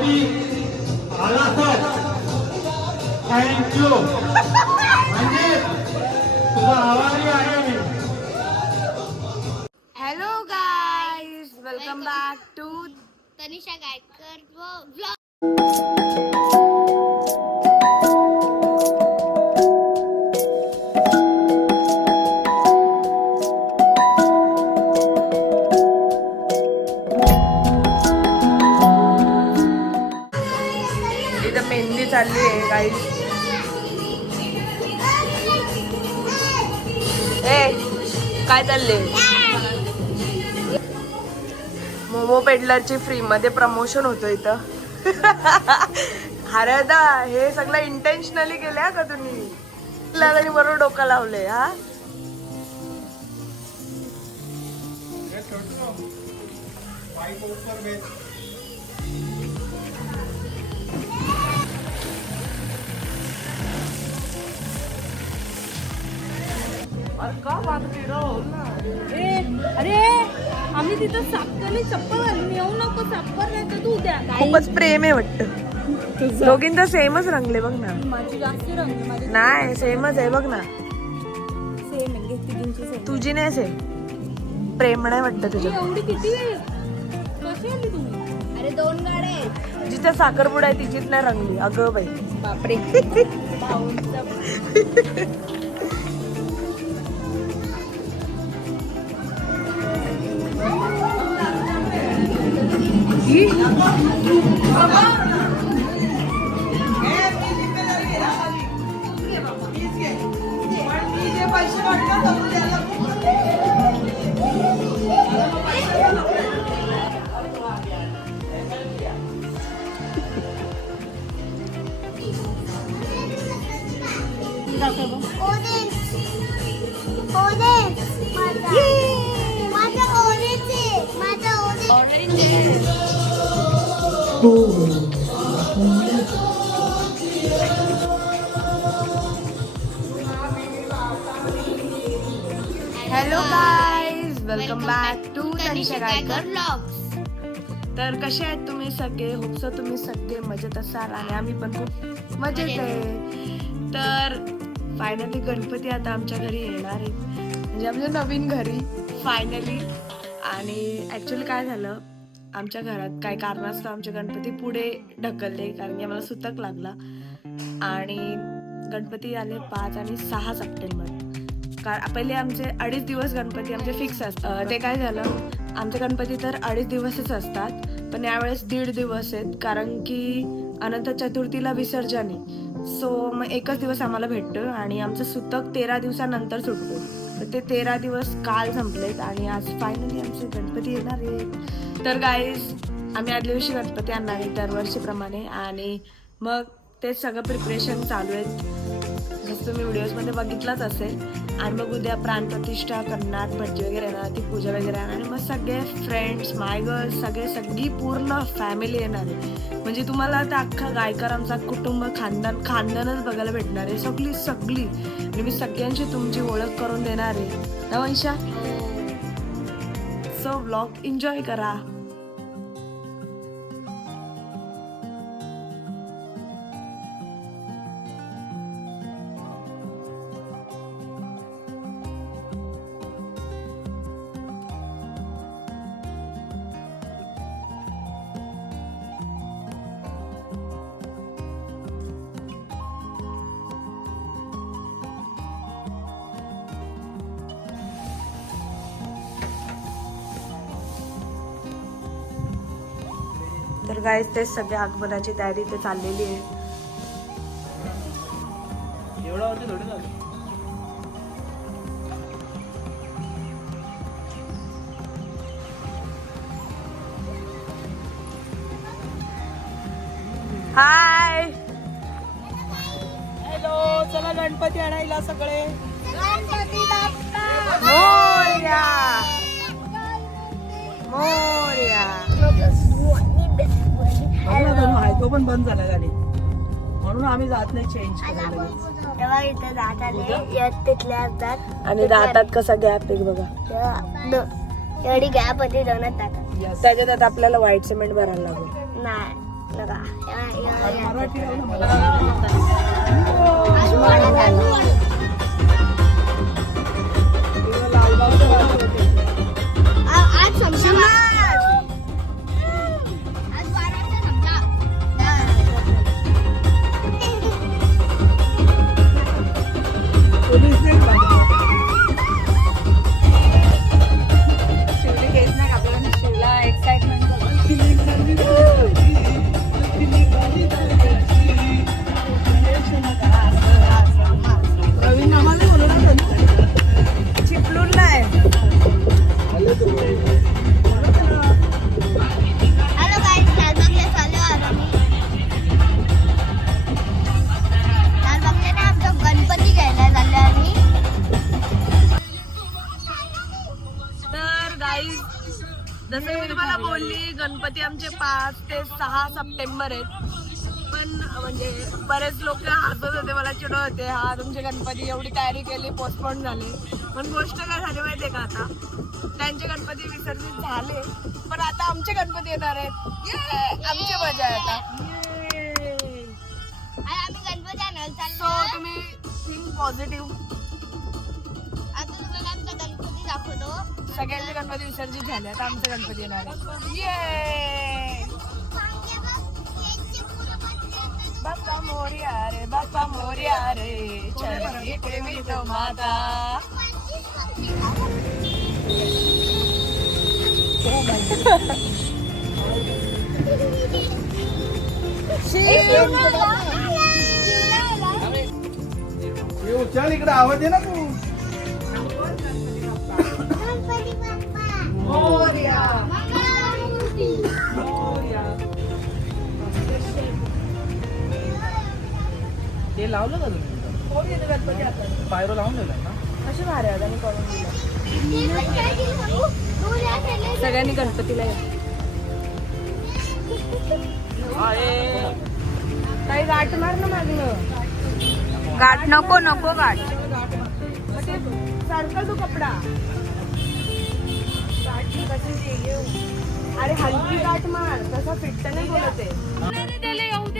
शेवटी आला तर थँक्यू म्हणजे तुझा आभारी आहे मी. Hello guys welcome back to Tanisha Gaikar blog guys. ए काय चालले मोमो पेडलरची फ्री मध्ये प्रमोशन होतं इथं. हरदा हे सगळं इंटेन्शनली केलं हा का तुम्ही? बरोबर डोकं लावले हा? अरे आम्ही तिथं सापकली चप्पल घालून येऊ नको चप्पल नाही तर तू द्या खूपच प्रेम आहे वाटतं. दोघींचा सेमच रंगले बघ ना. माझी जास्ती रंग माझी नाही सेमच आहे बघ ना. सेम आहे सेम. तुझी नाही सेम. प्रेम नाही वाटतं तुझं एवढी किती कशी आली तुम्ही? अरे दोन गाड्या आहेत जिथं साखरपुडा आहे तिचीच नाही रंगली. अगं बाई. बापरे. पैसे वाटतात. Hello guys welcome back to Tanisha Gaikar तर कसे आहेत तुम्ही सगळे? होपसो तुम्ही सगळे मजेत असाल आणि आम्ही पण खूप मजेत आहे. तर फायनली गणपती आता आमच्या घरी येणार आहेत म्हणजे आमच्या नवीन घरी फायनली आणि ॲक्च्युली काय झालं? आमच्या घरात काय कारणास्तव आमचे गणपती पुढे ढकलले कारण की आम्हाला सुतक लागला. आणि गणपती आले पाच आणि सहा सप्टेंबर. का पहिले आमचे अडीच दिवस गणपती आमचे फिक्स असतात. ते काय झालं? आमचे गणपती तर अडीच दिवसच असतात पण यावेळेस दीड दिवस आहेत कारण की अनंत चतुर्थीला विसर्जन आहे. सो मग एकच दिवस आम्हाला भेटतो आणि आमचं सुतक तेरा दिवसानंतर सुटतो तर ते तेरा दिवस काल संपलेत आणि आज फायनली आमचे गणपती येणार आहेत. तर गाईज आम्ही आदल्या दिवशी गणपती आणणार आहे दरवर्षीप्रमाणे आणि मग ते सगळं प्रिपरेशन चालू आहेत. जसं तुम्ही व्हिडिओजमध्ये बघितलंच असेल आणि मग उद्या प्राणप्रतिष्ठा करणार भटजी वगैरे येणार ती पूजा वगैरे येणार. आणि मग सगळे फ्रेंड्स माय गर्ल्स सगळे सगळी पूर्ण फॅमिली येणार आहे. म्हणजे तुम्हाला ते अख्खा गायकर आमचा कुटुंब खानदान खानदानच बघायला भेटणार आहे. सगळी सगळी. आणि मी सगळ्यांची तुमची ओळख करून देणार आहे. ना वंशा? सो ब्लॉग एन्जॉय करा. तर गाईज ते सगळे आगमनाची तयारी ते चाललेली आहे. हाय हॅलो चला गणपती आणायला सगळे. गणपती मोर्या मोर्या तो पण बंद झाला गाडी म्हणून आम्ही जात नाही चेंज करायला तेव्हा इथे तिथल्या आणि दातात कसा गॅप आहे बघा एवढी गॅप होती Yes. त्याच्यात आता आपल्याला व्हाईट सिमेंट भरायला लागेल नाही. मराठी ना मला. आज आहे. होते. आ- जसं मी तुम्हाला बोलली गणपती आमचे पाच ते सहा सप्टेंबर आहेत. पण म्हणजे बरेच लोक हसत होते मला चिडवत होते. हा तुमचे गणपती एवढी तयारी केली पोस्टपोन झाले. पण गोष्ट काय झाली माहितीये का आता? त्यांचे गणपती विसर्जित झाले पण आता आमचे गणपती येणार आहेत! आमची मजा आहे आता. आम्ही गणपती आणायला सो तुम्ही थिंक पॉझिटिव्ह आता तुम्हाला आमचा गणपती दाखवतो. सगळ्यांचे गणपती विसर्जित झाले आता आमचे गणपती येणार आहेत. बाप्पा मोर्या रे चल इकडे मी तो माता। येऊ चल इकडे आवाज आहे ना तू गणपती बाप्पा मोर्या ते लावलं का तुम्ही? गणपती आता? पायरो लावून दिला ना? कशी भारी आहे त्यांनी करून दिलं. सगळ्यांनी गणपतीला या. काही गाठ मार ना मागणं गाठ नको नको गाठ. सारखा तो कपडा. गाठ नाही, कशी ती येऊ. अरे हलकी गाठ मार तसा फिट्ट नाही बोलत आहे. येऊ दे. हा,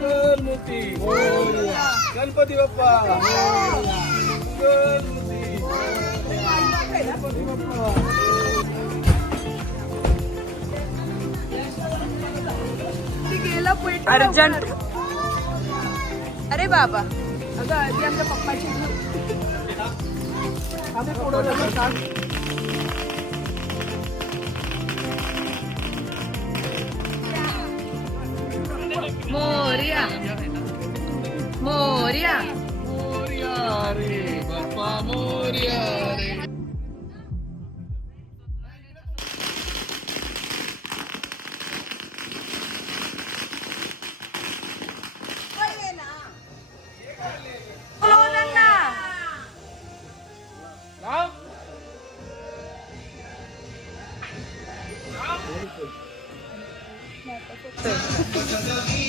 गणपती गणपती बाप्पा. गणपती बाप्पा. अर्जंट अरे बाबा. अगं ती आमच्या पप्पाची आम्ही पुढं जातो का? मोर्या मोर्या गणपती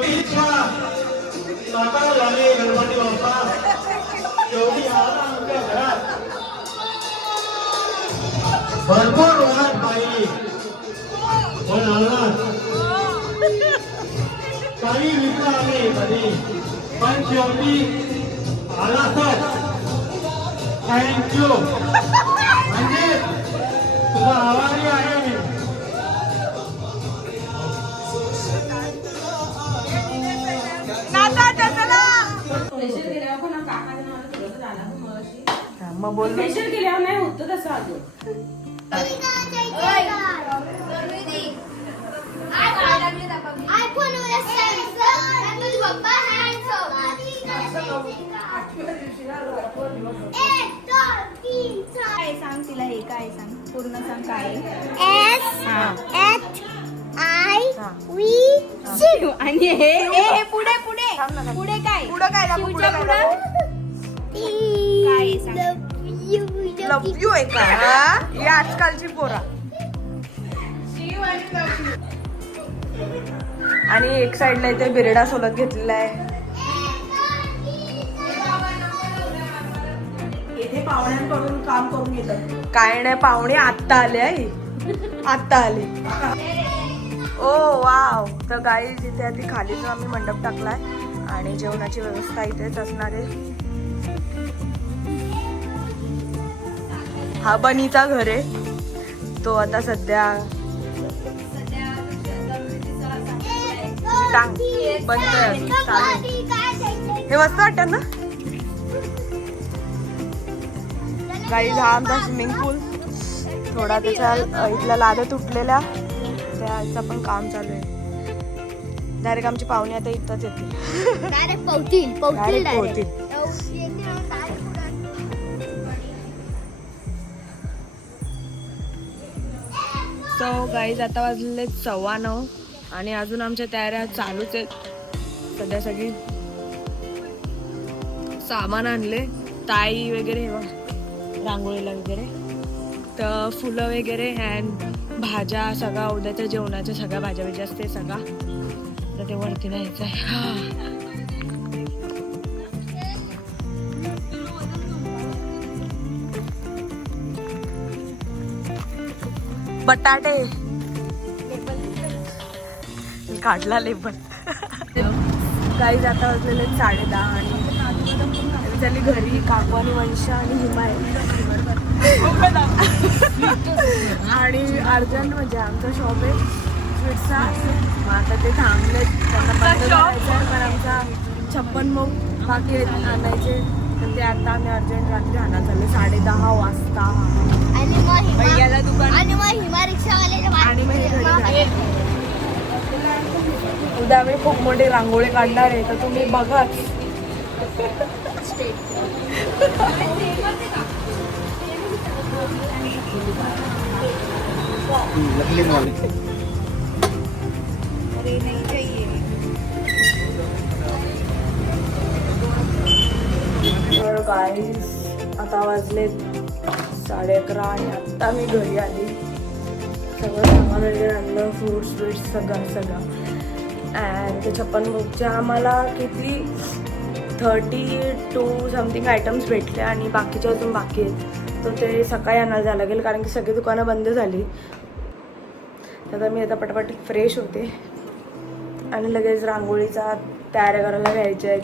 इच्छा साकार झाली गणपती बाप्पा शेवटी आला आमच्या घरात भरपूर वाट पाहिली पण आला काही विकला आम्ही कधी पण शेवटी आला तर थँक्यू म्हणजे तुझा आभारी आहे मी मग बोल स्पेशल केल्यावर नाही होतं तसं अजून. काय सांग तिला हे काय सांग? पूर्ण सांग काय. S I. वी आणि हे पुढे पुढे. पुढे काय? पुढं काय पुढं सांग? लव यू आहे का? हा? आजकालची पोरा. आणि एक साइडला इथे बिरडा सोलत घेतलेला आहे. इथे पाहुण्यांकडून काम करून घेतात. काय नाही पाहुणे आत्ता आले आहे आत्ता आले. Oh wow. तर गाई जिथे आधी खाली जो आम्ही मंडप टाकलाय. आणि जेवणाची व्यवस्था इथेच असणार आहे. हा बनीचा घर आहे. तो आता सध्या टांग बंद. हे मस्त वाटत ना? गाई हा आमचा स्विमिंग पूल थोडा त्याच्या अ, इथल्या लाद्या तुटलेल्या. त्याचं पण काम चालू आहे. डायरेक्ट आमची पाहुणे आता इथंच येते डायरेक्ट डायरेक्ट पोहतील. सो गाईज आता वाजले सव्वा नऊ आणि अजून आमच्या तयाऱ्या चालूच आहेत. सध्या सगळी सामान आणले ताई वगैरे रांगोळीला वगैरे. तर फुलं वगैरे अँड भाज्या सगळ्या उद्याच्या जेवणाच्या सगळ्या भाज्या बिज्या असते सगळा तर ते वरती न्यायचं आहे. बटाटे. काढला लेबल. काही जाता वाजलेले साडे दहा आणि चालली घरी काकू आणि वंश आणि हिमा आहे. आणि अर्जंट म्हणजे आमचा शॉप आहे स्वीटचा मग आता ते थांबले त्यांना पण आमचा छप्पन मग बाकी आहेत आणायचे. तर ते आता आम्ही अर्जंट रात्री आणा झालं साडे दहा वाजता. आणि मग हिमा भैयाला दुकान आणि मग हिमा रिक्षावाल्याच्या आणि मग हे घरी जाणार. उद्या आम्ही खूप मोठे रांगोळी काढणार आहे तर तुम्ही बघा. आता वाजले साडे अकरा आणि आत्ता मी घरी आली. सगळं सामान म्हणजे आणलं फ्रुट्स बिट्स सगळं सगळं. अँड ते छप्पन बुकच्या आम्हाला किती थर्टी टू समथिंग आयटम्स भेटले आणि बाकीचे अजून बाकी आहेत. तर ते सकाळी आणायला जायला लागेल कारण की सगळी दुकानं बंद झाली. तर मी आता पटापट फ्रेश होते. आणि लगेच रांगोळीचा तयार करायला घ्यायच्या आहेत.